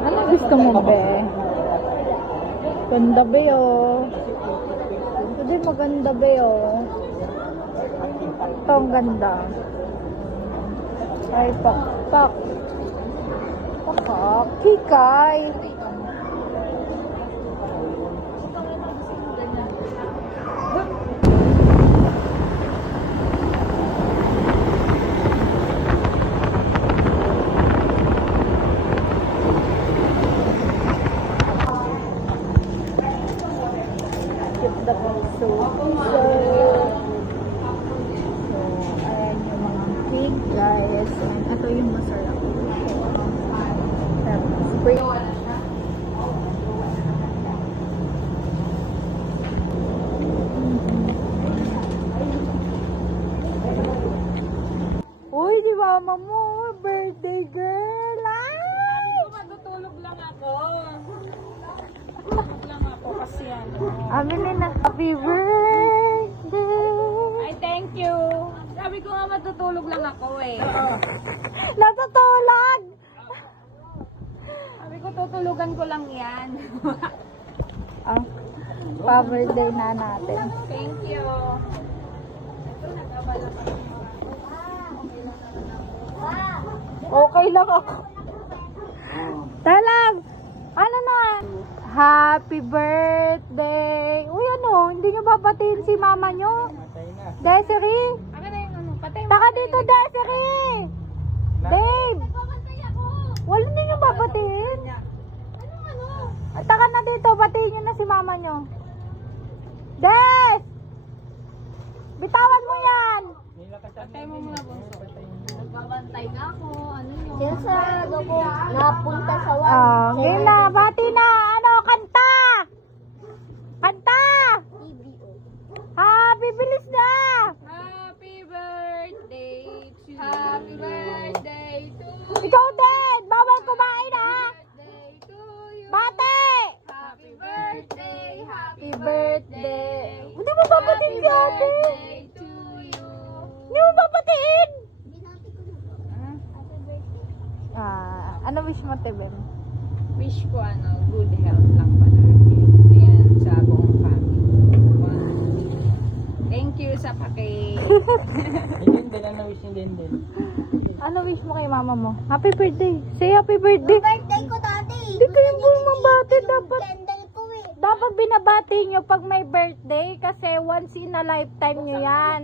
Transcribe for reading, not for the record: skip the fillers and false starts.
Ano gusto mo, be? Ganda, be, oh. Ito din maganda, be, oh. Ito ang ganda. Ay, pak. Pak. Kikay. Cute the puso. So, ayan yung mga cake, guys. And ito yung masarap. Spring. Uy, di mama mo. Birthday girl. Ay! Matutulog lang ako. Matutulog lang ako kasi ano. Amin na. Happy birthday. Ay, thank you. Sabi ko nga matutulog lang ako eh. Natutulog. Sabi ko tutulugan ko lang yan. Ah, pa-birthday na natin. Thank you. Okay lang ako. Talang! Ano na? Happy birthday! Uy, ano? Hindi nyo babatiin si mama nyo? Desiree? Ano na yung ano? Patay mo. Taka dito, Desiree! Babe! Wala, hindi nyo babatiin? Ano? Taka na dito, batiin nyo na si mama nyo. Des! Bitawan mo yan! Patay mo muna, bunso. Nagbabantay nga ako. Ano yun? Yan sa ako napunta sa Game na, bati na! Ano, kanta! Kanta! Ha, bibilis na! Happy birthday to Happy birthday to Ikaw din! Bawal kumain ha! birthday to you. Bate! Happy birthday, Happy birthday! Hindi mo babatiin si ate! birthday to you. Hindi mo babatiin! Ano wish mo, Tebem? Wish ko ano, good health lang palagi. Ayan, sa buong family. Thank you sa paki. Ano wish mo kay mama mo? Happy birthday! Say happy birthday! birthday ko dati. Hindi kayo bumabati. Dapat Candle ko eh. dapat binabati nyo pag may birthday kasi once in a lifetime nyo yan.